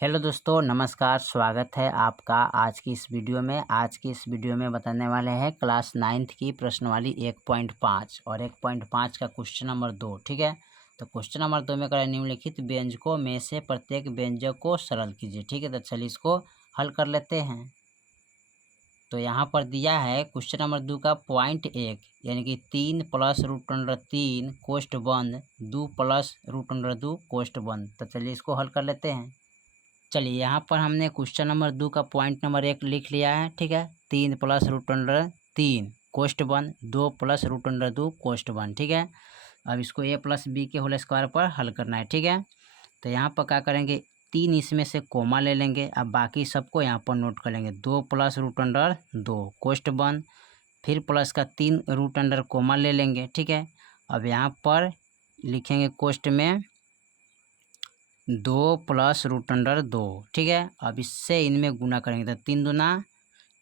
Hello दोस्तों, नमस्कार। स्वागत है आपका आज की इस वीडियो में। आज की इस वीडियो में बताने वाले हैं क्लास 9th की प्रश्नवाली 1.5 और 1.5 का क्वेश्चन नंबर 2। ठीक है, तो क्वेश्चन नंबर 2 में करें निम्नलिखित व्यंजकों में से प्रत्येक व्यंजक को सरल कीजिए। ठीक है, तो चलिए इसको हल कर लेते हैं। तो यहाँ पर दिया है क्वेश्चन नंबर 2 का पॉइंट 1 यानी कि 3 + √3 कोष्ठ बंद 2 + √2 कोष्ठ बंद। तो चलिए इसको हल कर लेते हैं। चलिए यहाँ पर हमने क्वेश्चन नंबर 2 का पॉइंट नंबर 1 लिख लिया है। ठीक है, 3 + √3 कोष्ठ बंद 2 + √2 कोष्ठ बंद। ठीक है, अब इसको a + b के होल स्क्वायर पर हल करना है। ठीक है, तो यहाँ पर क्या करेंगे, 3 इसमें से कोमा ले लेंगे। अब बाकी सबको यहाँ पर नोट कर लेंगे। 2 + √2 कोष्ठ बंद, फिर प्लस का 3 √ कोमा ले लेंगे। ठीक है, अब यहाँ पर लिखेंगे कोष्ठ में 2 + √2। ठीक है, अब इससे इनमें गुना करेंगे तो 3 दूना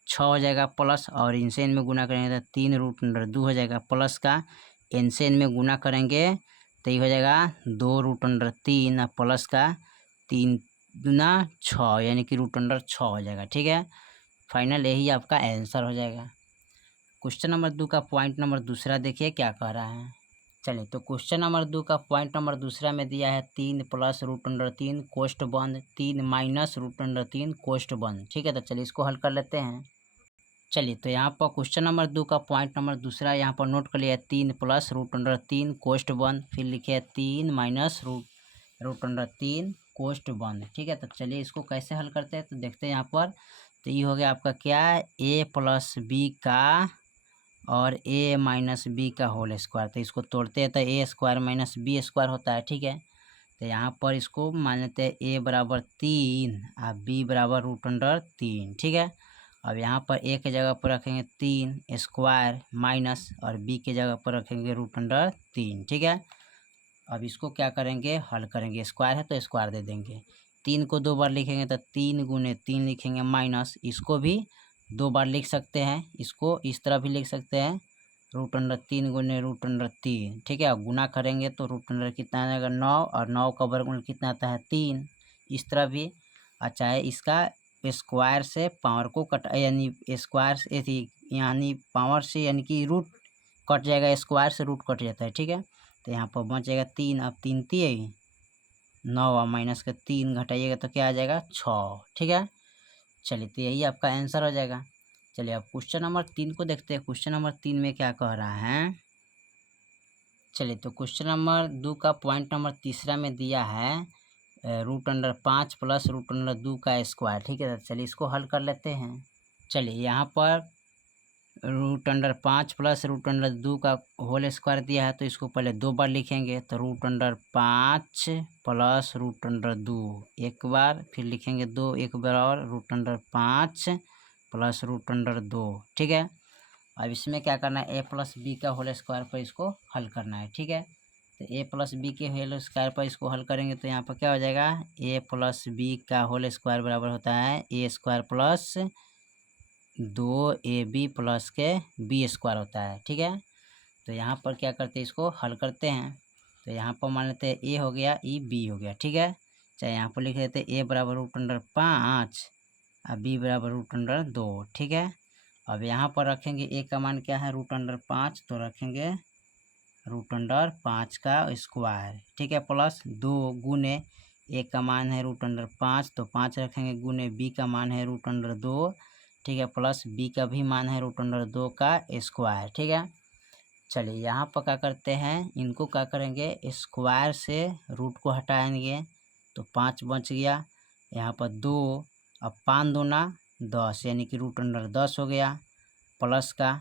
6 हो जाएगा प्लस, और इनसे इनमें गुना करेंगे तो 3 √2 हो जाएगा प्लस का। इनसे इनमें गुना करेंगे तो ये हो जाएगा 2 √3 और प्लस का 3 दूना 6 यानी कि √6 हो जाएगा। ठीक है, फाइनल यही आपका आंसर हो जाएगा। क्वेश्चन नंबर 2 का पॉइंट नंबर दूसरा देखिए क्या कह रहा है। चलिए, तो क्वेश्चन नंबर 2 का पॉइंट नंबर दूसरा में दिया है 3 + √3 कोष्ठ बंद 3 - √3 कोष्ठ बंद। ठीक है, तो चलिए इसको हल कर लेते हैं। चलिए, तो यहाँ पर क्वेश्चन नंबर 2 का पॉइंट नंबर दूसरा यहाँ पर नोट कर लिया है 3 + √3 कोष्ठ बंद, फिर लिखे 3 - √3 कोष्ठ बंद। ठीक है, तो चलिए इसको कैसे हल करते हैं तो देखते हैं यहाँ पर। तो ये हो गया आपका क्या, a + b का और a - b का होल स्क्वायर। तो इसको तोड़ते हैं तो a² - b² होता है। ठीक है, तो यहाँ पर इसको मान लेते हैं a = 3 और b = √3। ठीक है, अब यहाँ पर a के जगह पर रखेंगे 3 स्क्वायर माइनस, और b के जगह पर रखेंगे √3। ठीक है, अब इसको क्या करेंगे, हल करेंगे। स्क्वायर है तो स्क्वायर दे देंगे। 3 को 2 बार लिखेंगे तो 3 × 3 लिखेंगे माइनस, इसको भी 2 बार लिख सकते हैं, इसको इस तरह भी लिख सकते हैं √3 × √3। ठीक है, गुना करेंगे तो √3 कितना आ जाएगा 9, और 9 का वर्गमूल कितना आता है 3। इस तरह भी अच्छा है। इसका स्क्वायर से पावर को कट यानी स्क्वायर से यानी पावर से यानी कि रूट कट जाएगा, स्क्वायर से रूट कट जाता है। ठीक है, तो यहाँ पर बच जाएगा 3। अब 3 3 9 और माइनस का 3 घटाइएगा तो क्या आ जाएगा 6। ठीक है, चलिए तो यही आपका आंसर हो जाएगा। चलिए अब क्वेश्चन नंबर 3 को देखते हैं। क्वेश्चन नंबर 3 में क्या कह रहा है। चलिए, तो क्वेश्चन नंबर 2 का पॉइंट नंबर तीसरा में दिया है √5 + √2 का स्क्वायर। ठीक है, तो चलिए इसको हल कर लेते हैं। चलिए यहाँ पर √5 + √2 का होल स्क्वायर दिया है, तो इसको पहले 2 बार लिखेंगे तो √5 + √2 एक बार, फिर लिखेंगे 2 एक बार और √5 + √2। ठीक है, अब इसमें क्या करना है, a + b का होल स्क्वायर पर इसको हल करना है। ठीक है, तो a + b के होल स्क्वायर पर इसको हल करेंगे तो यहाँ पर क्या हो जाएगा, a + b का होल स्क्वायर बराबर होता है a² + 2ab + के b² होता है। ठीक है, तो यहाँ पर क्या करते हैं, इसको हल करते हैं। तो यहाँ पर मान लेते हैं a हो गया, e b हो गया। ठीक है, चाहे यहाँ पर लिख लेते हैं a = √5 और b = √2। ठीक है, अब यहाँ पर रखेंगे a का मान क्या है √5, तो रखेंगे √5 का स्क्वायर। ठीक है, प्लस 2 गुने a का मान है √5 तो 5 रखेंगे, गुने b का मान है √2। ठीक है, प्लस b का भी मान है √2 का स्क्वायर। ठीक है, चलिए यहाँ पर क्या करते हैं, इनको क्या करेंगे, स्क्वायर से रूट को हटाएंगे तो 5 बच गया। यहाँ पर 2, अब 5 दूना 10 यानी कि √10 हो गया प्लस का।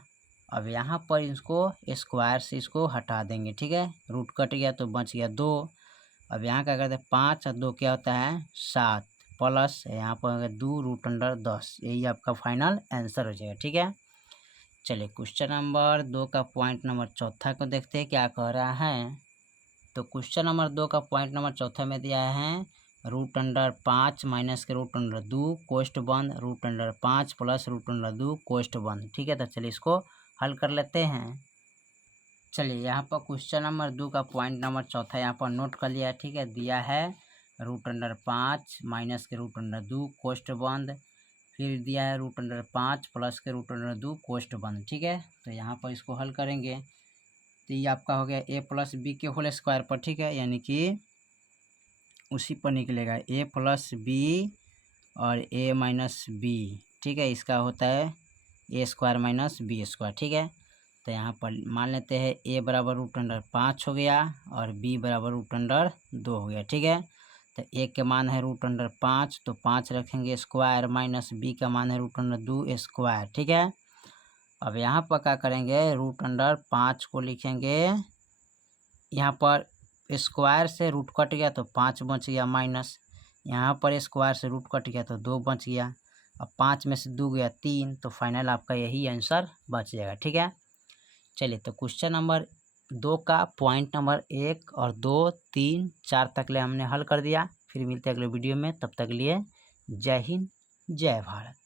अब यहाँ पर इसको स्क्वायर से इसको हटा देंगे। ठीक है, रूट कट गया तो बच गया 2। अब यहाँ क्या करते हैं, 5 और 2 क्या होता है 7, प्लस यहाँ पर 2 √10। यही आपका फाइनल आंसर हो जाएगा। ठीक है, चलिए क्वेश्चन नंबर 2 का पॉइंट नंबर चौथा को देखते हैं क्या कह रहा है। तो क्वेश्चन नंबर 2 का पॉइंट नंबर चौथा में दिया है √5 - के √2 कोष्ठ बंद √5 + √2 कोष्ठ बंद। ठीक है, तो चलिए इसको हल कर लेते हैं। चलिए यहाँ पर क्वेश्चन नंबर 2 का पॉइंट नंबर चौथा यहाँ पर नोट कर लिया। ठीक है, दिया है √5 माइनस के √2 कोष्ठ बंद, फिर दिया है √5 प्लस के √2 कोष्ठ बंद। ठीक है, तो यहाँ पर इसको हल करेंगे तो ये आपका हो गया a प्लस बी के होल स्क्वायर पर। ठीक है, यानी कि उसी पर निकलेगा a प्लस बी और a माइनस बी। ठीक है, इसका होता है a square minus B square. ठीक है, तो यहाँ पर मान लेते हैं a बराबर √5 हो गया और b बराबर √2 हो गया। ठीक है, तो a के मान है √5 तो 5 रखेंगे स्क्वायर माइनस b का मान है √2 स्क्वायर। ठीक है, अब यहाँ पर क्या करेंगे, √5 को लिखेंगे, यहाँ पर स्क्वायर से रूट कट गया तो 5 बच गया माइनस, यहाँ पर स्क्वायर से रूट कट गया तो 2 बच गया। अब 5 में से 2 गया 3, तो फाइनल आपका यही आंसर बच जाएगा। ठीक है, चलिए तो क्वेश्चन नंबर 2 का पॉइंट नंबर 1 और 2, 3, 4 तक ले हमने हल कर दिया। फिर मिलते हैं अगले वीडियो में, तब तक लिए जय हिंद जय भारत।